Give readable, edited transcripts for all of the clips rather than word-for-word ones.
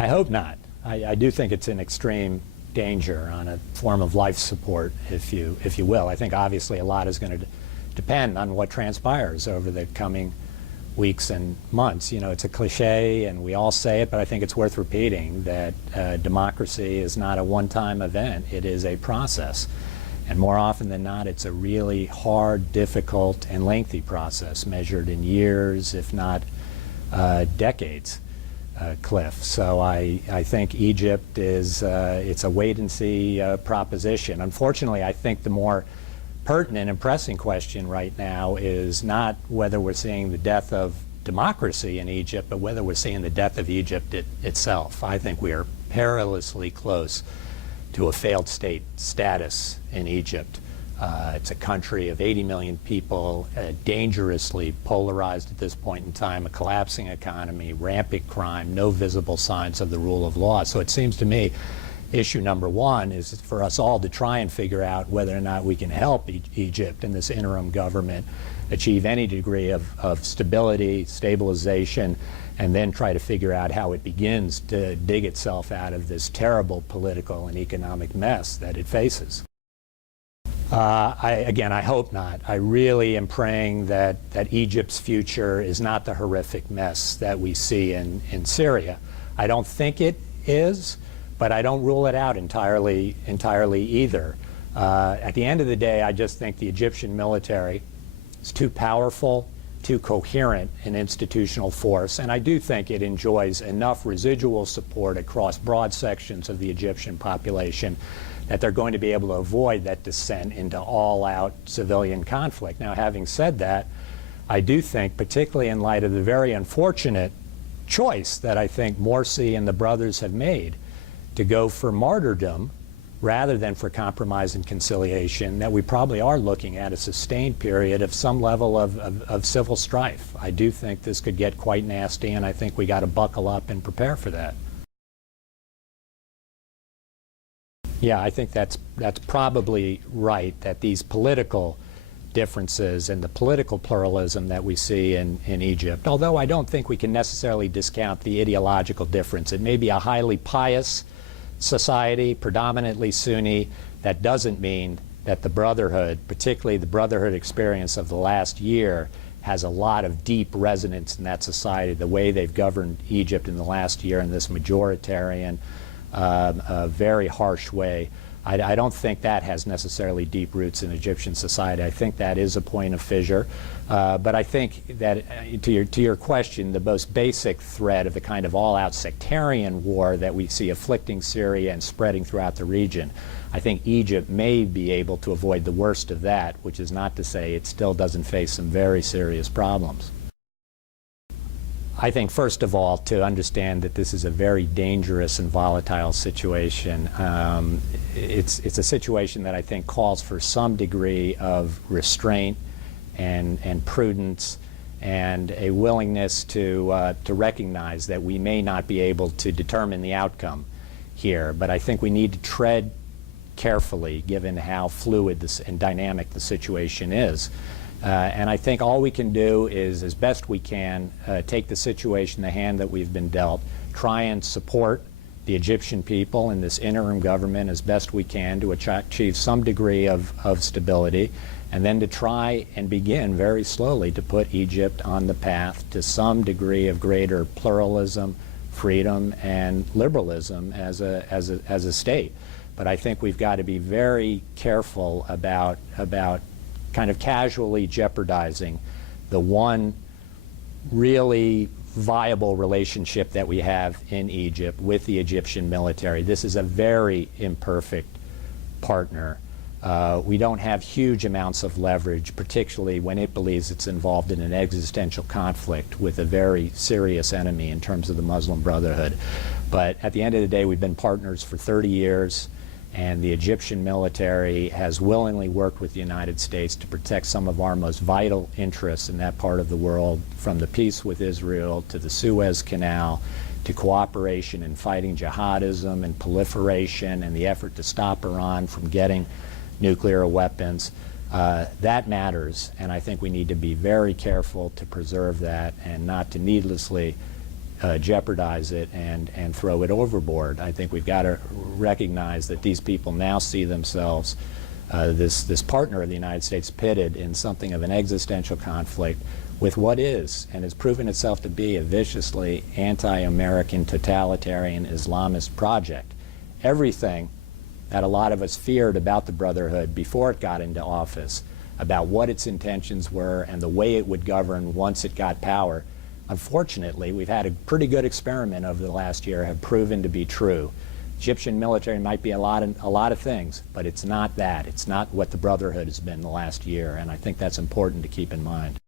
I hope not. I do think it's an extreme danger on a form of life support, if you will. I think obviously a lot is going to depend on what transpires over the coming weeks and months. You know, it's a cliche and we all say it, but I think it's worth repeating that democracy is not a one-time event. It is a process. And more often than not, it's a really hard, difficult, and lengthy process measured in years, if not decades, Cliff. So I think Egypt is, it's a wait-and-see proposition. Unfortunately, I think the more pertinent and pressing question right now is not whether we're seeing the death of democracy in Egypt, but whether we're seeing the death of Egypt itself. I think we are perilously close to a failed state status in Egypt. It's a country of 80 million people, dangerously polarized at this point in time, a collapsing economy, rampant crime, no visible signs of the rule of law. So it seems to me issue number one is for us all to try and figure out whether or not we can help Egypt and this interim government achieve any degree of stability, stabilization, and then try to figure out how it begins to dig itself out of this terrible political and economic mess that it faces. Again, I hope not. I really am praying that Egypt's future is not the horrific mess that we see in Syria. I don't think it is, but I don't rule it out entirely either. At the end of the day, I just think the Egyptian military is too powerful, too coherent an institutional force, and I do think it enjoys enough residual support across broad sections of the Egyptian population that they're going to be able to avoid that descent into all-out civilian conflict. Now, having said that, I do think, particularly in light of the very unfortunate choice that I think Morsi and the brothers have made to go for martyrdom rather than for compromise and conciliation, that we probably are looking at a sustained period of some level of civil strife. I do think this could get quite nasty, and I think we got to buckle up and prepare for that. Yeah, I think that's probably right, that these political differences and the political pluralism that we see in Egypt, although I don't think we can necessarily discount the ideological difference. It may be a highly pious society, predominantly Sunni. That doesn't mean that the Brotherhood, particularly the Brotherhood experience of the last year, has a lot of deep resonance in that society, the way they've governed Egypt in the last year in this majoritarian, very harsh way. I don't think that has necessarily deep roots in Egyptian society. I think that is a point of fissure. But I think that, to your question, the most basic threat of the kind of all-out sectarian war that we see afflicting Syria and spreading throughout the region, I think Egypt may be able to avoid the worst of that, which is not to say it still doesn't face some very serious problems. I think, first of all, to understand that this is a very dangerous and volatile situation. It's a situation that I think calls for some degree of restraint and prudence and a willingness to recognize that we may not be able to determine the outcome here. But I think we need to tread carefully given how fluid and dynamic the situation is. And I think all we can do is, as best we can, take the situation, the hand that we've been dealt, try and support the Egyptian people and this interim government as best we can to achieve some degree of stability, and then to try and begin very slowly to put Egypt on the path to some degree of greater pluralism, freedom, and liberalism as a state. But I think we've got to be very careful about kind of casually jeopardizing the one really viable relationship that we have in Egypt with the Egyptian military. This is a very imperfect partner. We don't have huge amounts of leverage, particularly when it believes it's involved in an existential conflict with a very serious enemy in terms of the Muslim Brotherhood. But at the end of the day, we've been partners for 30 years. And the Egyptian military has willingly worked with the United States to protect some of our most vital interests in that part of the world, from the peace with Israel to the Suez Canal to cooperation in fighting jihadism and proliferation and the effort to stop Iran from getting nuclear weapons. That matters, and I think we need to be very careful to preserve that and not to needlessly jeopardize it and throw it overboard. I think we've got to recognize that these people now see themselves, this partner of the United States, pitted in something of an existential conflict with what is and has proven itself to be a viciously anti-American totalitarian Islamist project. Everything that a lot of us feared about the Brotherhood before it got into office, about what its intentions were and the way it would govern once it got power, unfortunately, we've had a pretty good experiment over the last year, have proven to be true. Egyptian military might be a lot of things, but it's not that. It's not what the Brotherhood has been the last year, and I think that's important to keep in mind.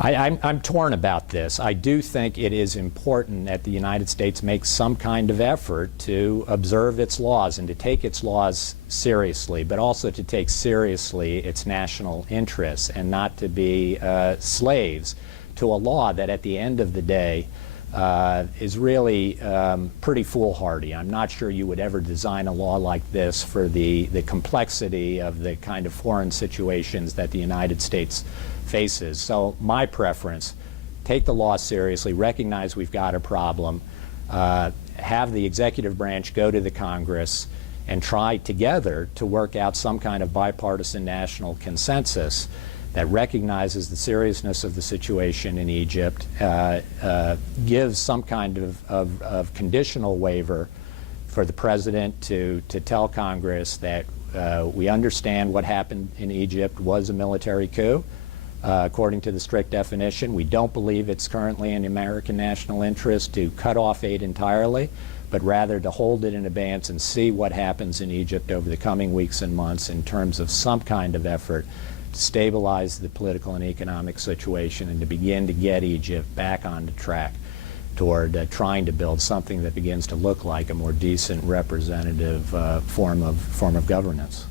I'm torn about this. I do think it is important that the United States makes some kind of effort to observe its laws and to take its laws seriously, but also to take seriously its national interests and not to be slaves to a law that at the end of the day is really pretty foolhardy. I'm not sure you would ever design a law like this for the complexity of the kind of foreign situations that the United States faces. So my preference, take the law seriously, recognize we've got a problem, have the executive branch go to the Congress and try together to work out some kind of bipartisan national consensus that recognizes the seriousness of the situation in Egypt, gives some kind of conditional waiver for the president to tell Congress that we understand what happened in Egypt was a military coup, according to the strict definition. We don't believe it's currently in the American national interest to cut off aid entirely, but rather to hold it in abeyance and see what happens in Egypt over the coming weeks and months in terms of some kind of effort to stabilize the political and economic situation and to begin to get Egypt back on the track toward trying to build something that begins to look like a more decent, representative form of governance.